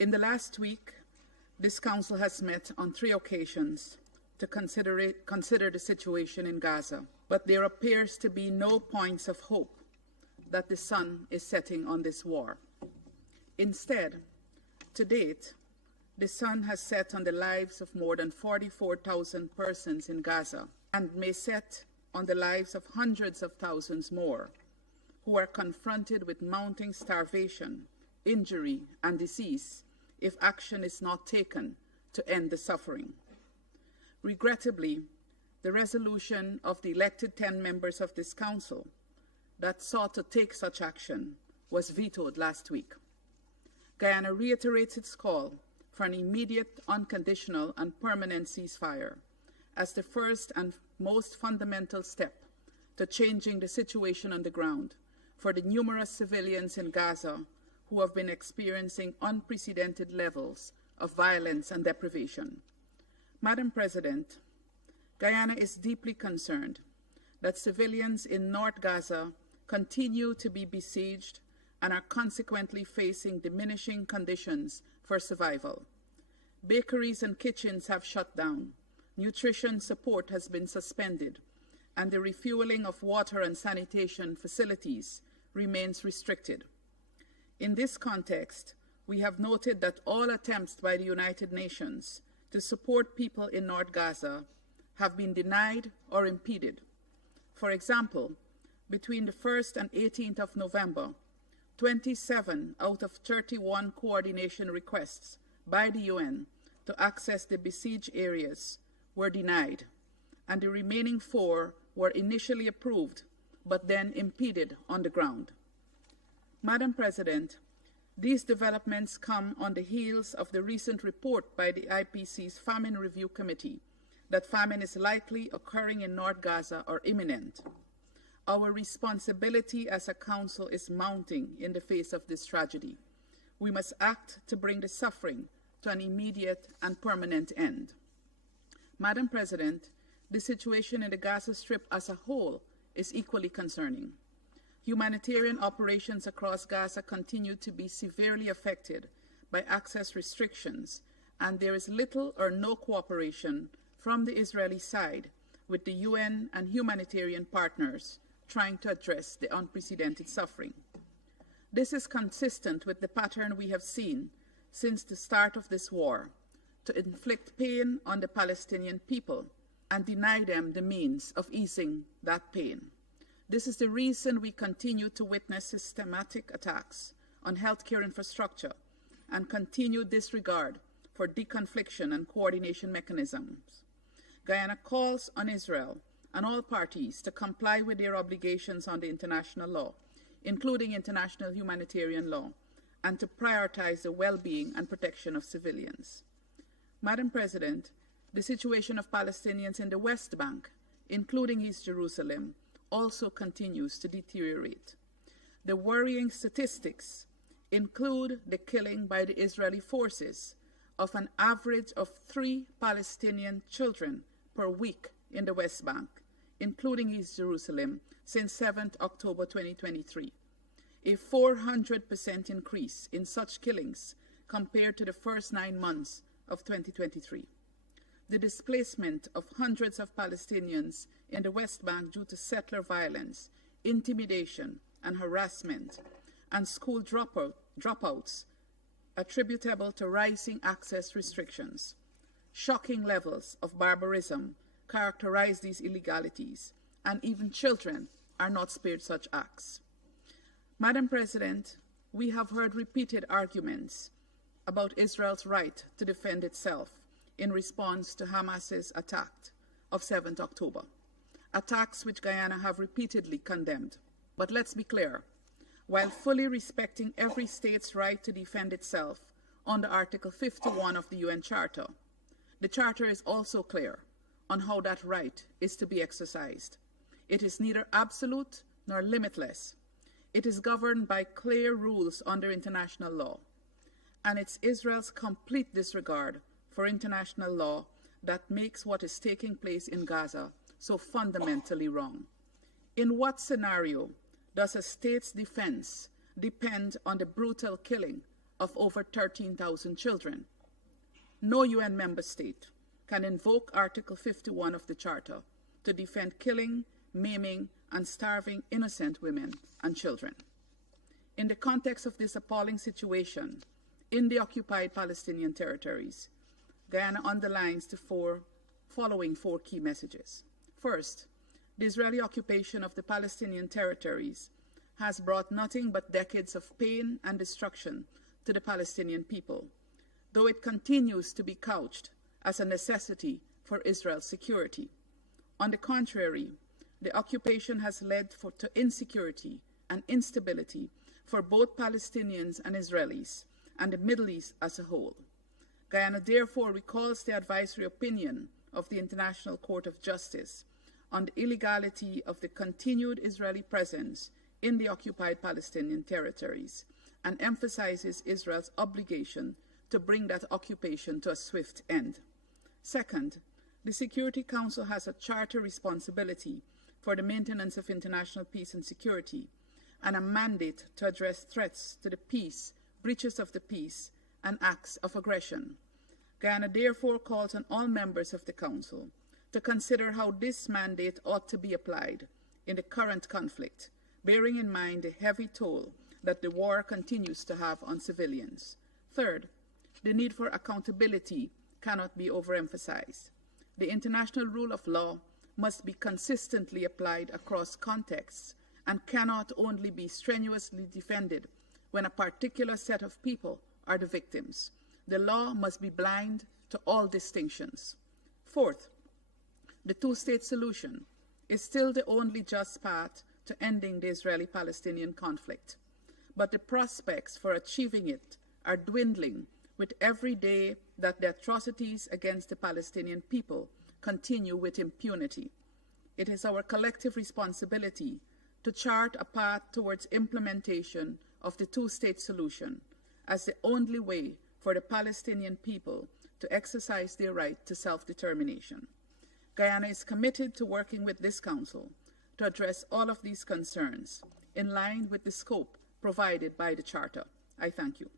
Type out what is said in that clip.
In the last week, this Council has met on 3 occasions to consider the situation in Gaza, but there appears to be no points of hope that the sun is setting on this war. Instead, to date, the sun has set on the lives of more than 44,000 persons in Gaza and may set on the lives of hundreds of thousands more who are confronted with mounting starvation, injury, and disease if action is not taken to end the suffering. Regrettably, the resolution of the elected 10 members of this Council that sought to take such action was vetoed last week. Guyana reiterates its call for an immediate, unconditional, and permanent ceasefire as the first and most fundamental step to changing the situation on the ground for the numerous civilians in Gaza who have been experiencing unprecedented levels of violence and deprivation. Madam President, Guyana is deeply concerned that civilians in North Gaza continue to be besieged and are consequently facing diminishing conditions for survival. Bakeries and kitchens have shut down, nutrition support has been suspended, and the refueling of water and sanitation facilities remains restricted. In this context, we have noted that all attempts by the United Nations to support people in North Gaza have been denied or impeded. For example, between the 1st and 18th of November, 27 out of 31 coordination requests by the UN to access the besieged areas were denied, and the remaining 4 were initially approved but then impeded on the ground. Madam President, these developments come on the heels of the recent report by the IPC's Famine Review Committee that famine is likely occurring in North Gaza or imminent. Our responsibility as a Council is mounting in the face of this tragedy. We must act to bring the suffering to an immediate and permanent end. Madam President, the situation in the Gaza Strip as a whole is equally concerning. Humanitarian operations across Gaza continue to be severely affected by access restrictions, and there is little or no cooperation from the Israeli side with the UN and humanitarian partners trying to address the unprecedented suffering. This is consistent with the pattern we have seen since the start of this war, to inflict pain on the Palestinian people and deny them the means of easing that pain. This is the reason we continue to witness systematic attacks on healthcare infrastructure and continued disregard for deconfliction and coordination mechanisms. Guyana calls on Israel and all parties to comply with their obligations under international law, including international humanitarian law, and to prioritize the well-being and protection of civilians. Madam President, the situation of Palestinians in the West Bank, including East Jerusalem, also continues to deteriorate. The worrying statistics include the killing by the Israeli forces of an average of 3 Palestinian children per week in the West Bank, including East Jerusalem, since 7th October 2023, a 400% increase in such killings compared to the first 9 months of 2023. The displacement of hundreds of Palestinians in the West Bank due to settler violence, intimidation and harassment, and school dropouts attributable to rising access restrictions. Shocking levels of barbarism characterize these illegalities, and even children are not spared such acts. Madam President, we have heard repeated arguments about Israel's right to defend itself in response to Hamas's attack of 7th October, attacks which Guyana have repeatedly condemned. But let's be clear, while fully respecting every state's right to defend itself under Article 51 of the UN Charter, the Charter is also clear on how that right is to be exercised. It is neither absolute nor limitless. It is governed by clear rules under international law, and it's Israel's complete disregard for international law that makes what is taking place in Gaza so fundamentally wrong. In what scenario does a state's defense depend on the brutal killing of over 13,000 children. No UN member state can invoke Article 51 of the Charter to defend killing, maiming, and starving innocent women and children. In the context of this appalling situation in the occupied Palestinian territories, Guyana underlines the following four key messages. First, the Israeli occupation of the Palestinian territories has brought nothing but decades of pain and destruction to the Palestinian people, though it continues to be couched as a necessity for Israel's security. On the contrary, the occupation has led to insecurity and instability for both Palestinians and Israelis and the Middle East as a whole. Guyana therefore recalls the advisory opinion of the International Court of Justice on the illegality of the continued Israeli presence in the occupied Palestinian territories and emphasizes Israel's obligation to bring that occupation to a swift end. Second, the Security Council has a charter responsibility for the maintenance of international peace and security and a mandate to address threats to the peace, breaches of the peace, and acts of aggression. Guyana therefore calls on all members of the Council to consider how this mandate ought to be applied in the current conflict, bearing in mind the heavy toll that the war continues to have on civilians. Third, the need for accountability cannot be overemphasized. The international rule of law must be consistently applied across contexts and cannot only be strenuously defended when a particular set of people are the victims. The law must be blind to all distinctions. Fourth, the two-state solution is still the only just path to ending the Israeli-Palestinian conflict, but the prospects for achieving it are dwindling with every day that the atrocities against the Palestinian people continue with impunity. It is our collective responsibility to chart a path towards implementation of the two-state solution as the only way for the Palestinian people to exercise their right to self-determination. Guyana is committed to working with this Council to address all of these concerns in line with the scope provided by the Charter. I thank you.